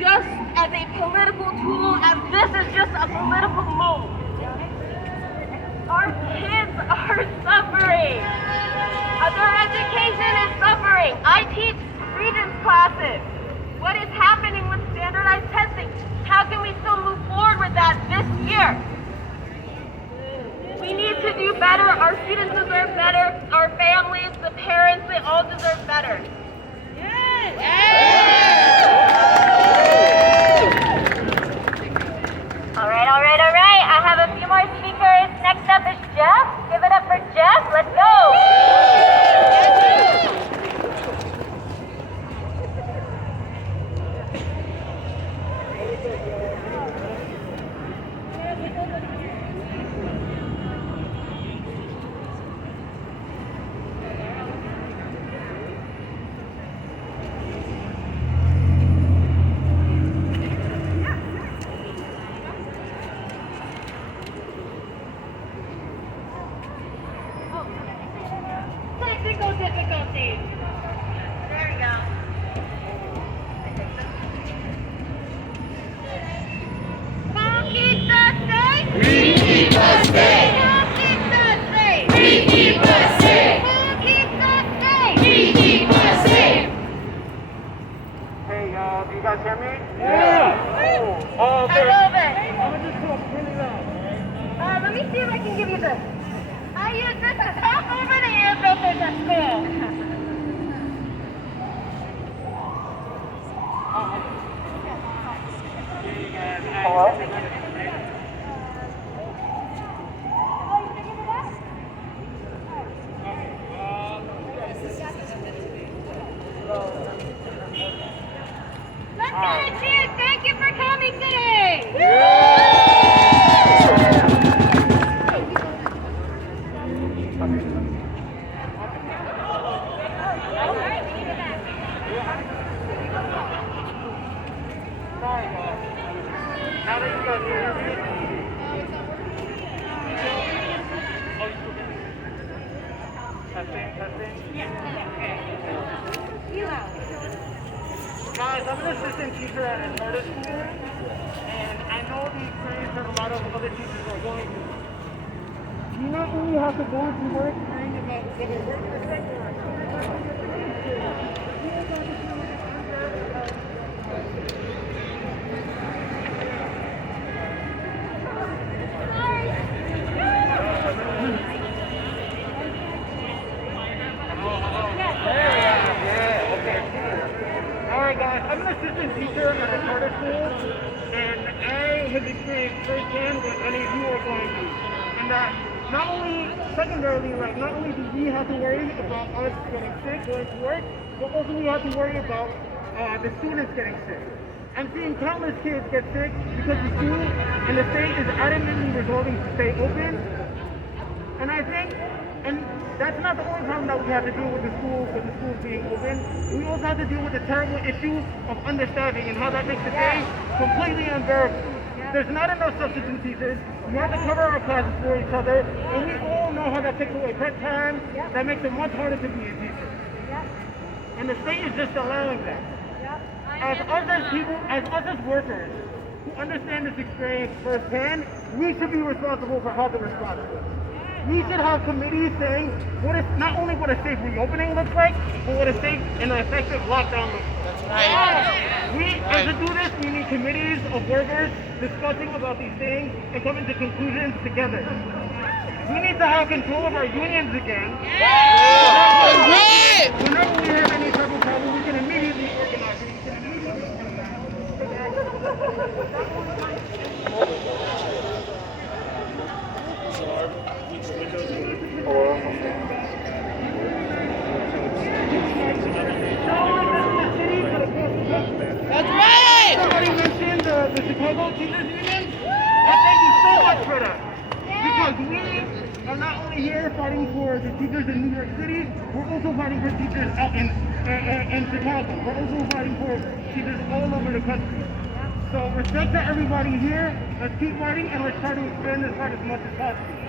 just as a political tool as this is just a political move. Our kids are suffering. Their education is suffering. I teach Regents classes. What is happening with standardized testing? How can we still move forward with that this year? We need to do better. Our students deserve better. Our families, the parents, they all deserve better. Yes. All right. I have a few more speakers. Next up is Jeff. Give it up for Jeff. Let's go. Technical difficulties. There we go. Who keeps us safe? We keep us safe. Who keeps us safe? We keep us safe. Who keeps us safe? We keep us safe. Hey, do you guys hear me? Yeah. Oh, I love it. I'm gonna just talk really loud. Let me see if I can give you this. I use this to talk over the air filters at school. Let's get a cheer. Thank you for coming today. Now that you guys hear me? Testing. Guys, I'm an assistant teacher at a charter school, and I know the experience that a lot of other teachers are going through. You not only have to go to work worrying about whether work is right Alright guys, I'm an assistant teacher at a charter school, and I have experienced firsthand what any of you are going through. And that not only, secondarily, like not only do we have to worry about us getting sick going to work, but also we have to worry about the students getting sick. I'm seeing countless kids get sick because the school and the state is adamantly resolving to stay open. And I think, and that's not the only problem that we have to deal with the schools being open. We also have to deal with the terrible issue of understaffing and how that makes the day completely unbearable. There's not enough substitute teachers. We have to cover our classes for each other, and we all know how that takes away prep time. That makes it much harder to be a teacher. And the state is just allowing that. As us as people, as us as workers who understand this experience firsthand, we should be responsible for how to respond to it. We should have committees saying not only what a safe reopening looks like, but what a safe and effective lockdown looks like. That's right. And to do this, we need committees of workers discussing about these things and coming to conclusions together. We need to have control of our unions again. Whenever we have any type of problem, we can immediately organize it. That's right. Somebody mentioned the Chicago Teachers Union. I thank you so much for that. Because we are not only here fighting for the teachers in New York City, we're also fighting for teachers out in Chicago. We're also fighting for teachers all over the country. So respect to everybody here. Let's keep fighting and let's try to expand this fight as much as possible.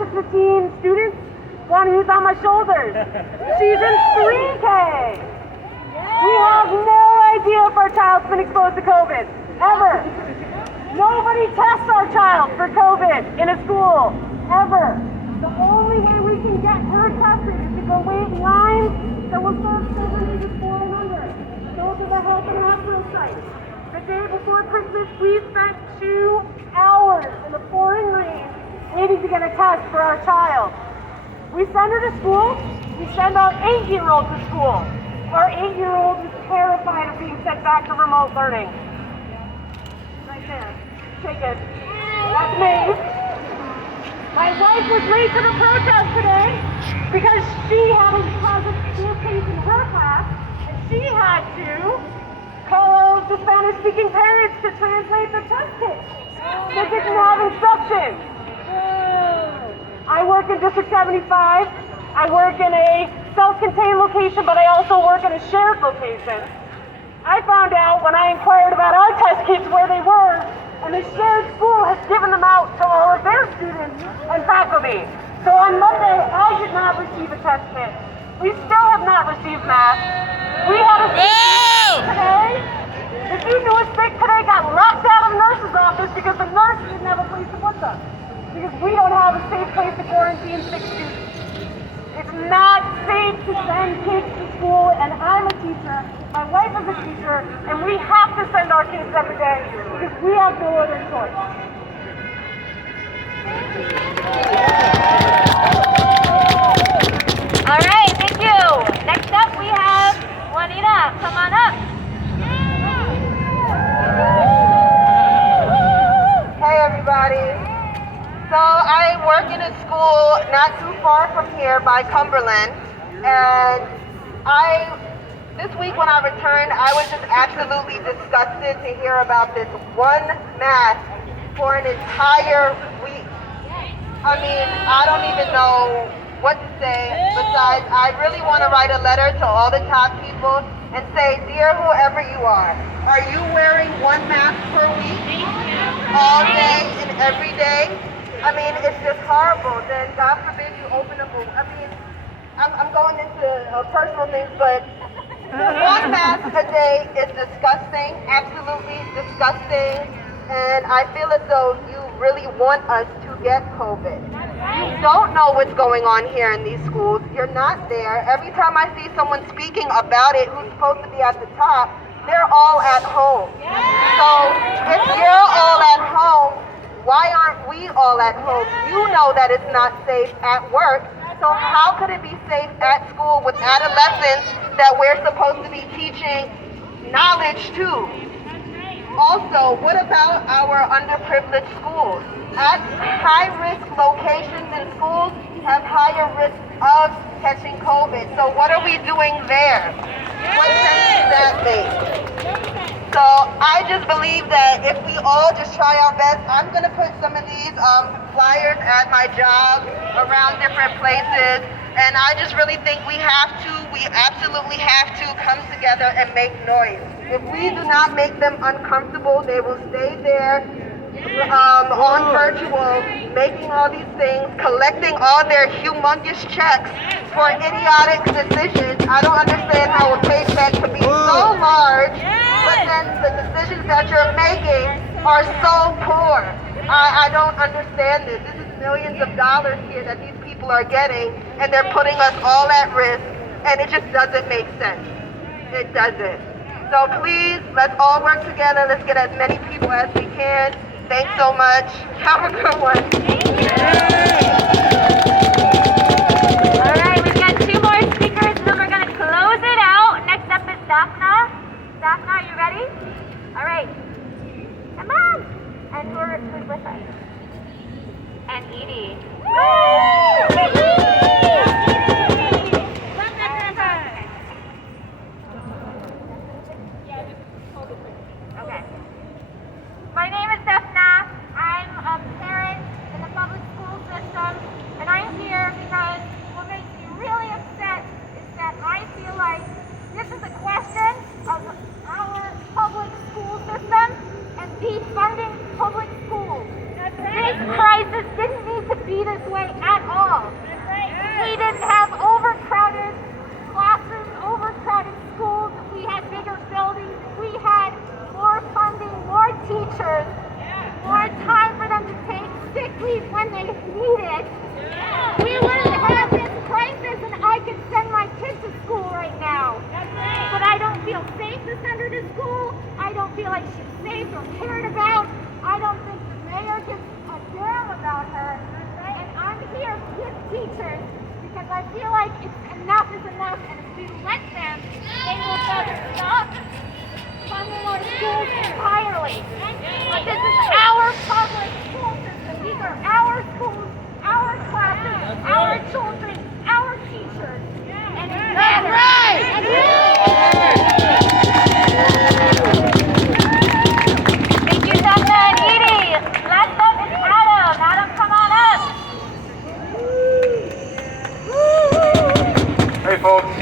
to 15 students, one who's on my shoulders. She's in 3K. We have no idea if our child's been exposed to COVID, ever. Nobody tests our child for COVID in a school, ever. The only way we can get her tested is to go wait in lines that will serve children ages 4 and under. Go to the health and hospital site. The day before Christmas, we spent 2 hours in the pouring rain waiting to get a test for our child. We send her to school. We send our 8-year-old to school. Our 8-year-old is terrified of being sent back to remote learning. Right there. Take it. That's me. My wife was late to the protest today because she had a positive case in her class, and she had to call the Spanish-speaking parents to translate the test kit. They didn't have instructions. I work in District 75. I work in a self-contained location, but I also work in a shared location. I found out when I inquired about our test kits where they were, and the shared school has given them out to all of their students and faculty. So on Monday, I did not receive a test kit. We still have not received masks. We had a student today. The student who was sick today got locked out of the nurse's office because the nurse didn't have a place to put them. Because we don't have a safe place to quarantine sick students. It's not safe to send kids to school, and I'm a teacher, my wife is a teacher, and we have to send our kids every day because we have no other choice. All right, thank you. Next up, we have Juanita. Come on up. Hey everybody. So I work in a school not too far from here by Cumberland, and this week when I returned, I was just absolutely disgusted to hear about this one mask for an entire week. I mean, I don't even know what to say besides I really want to write a letter to all the top people and say, dear whoever you are you wearing one mask per week? All day and every day? I mean, it's just horrible. Then God forbid you open up I'm going into personal things, but one mask a day is disgusting, absolutely disgusting. And I feel as though you really want us to get COVID. You don't know what's going on here in these schools. You're not there. Every time I see someone speaking about it who's supposed to be at the top, they're all at home. So if you're all at home, why aren't we all at home? You know that it's not safe at work, so how could it be safe at school with adolescents that we're supposed to be teaching knowledge to? Also, what about our underprivileged schools? At high-risk locations in schools have higher risk of catching COVID, so what are we doing there? What sense does that make? So I just believe that if we all just try our best, I'm going to put some of these flyers at my job around different places, and I just really think we absolutely have to come together and make noise. If we do not make them uncomfortable, they will stay there on virtual, making all these things, collecting all their humongous checks for idiotic decisions. I don't understand how a paycheck could be so large, but then the decisions that you're making are so poor. I don't understand this. This is millions of dollars here that these people are getting, and they're putting us all at risk, and it just doesn't make sense. It doesn't. So please, let's all work together. Let's get as many people as we can. Thanks so much. Have a good one. All right, we've got 2 more speakers, and then we're going to close it out. Next up is Daphna. Daphna, are you ready? All right. Come on. And who's with us? And Edie. Okay. My name is Daphna. I'm a parent in the public school system. feel safe to send her to school. I don't feel like she's safe or cared about. I don't think the mayor gives a damn about her. And I'm here with teachers because I feel like enough is enough, and if we let them, they will just stop funding our schools entirely. But this is our public school system. These are our schools, our classes, our children, our teachers. And it's better. Thank you, Sasha and Edie. Last up is Adam. Adam, come on up. Hey folks,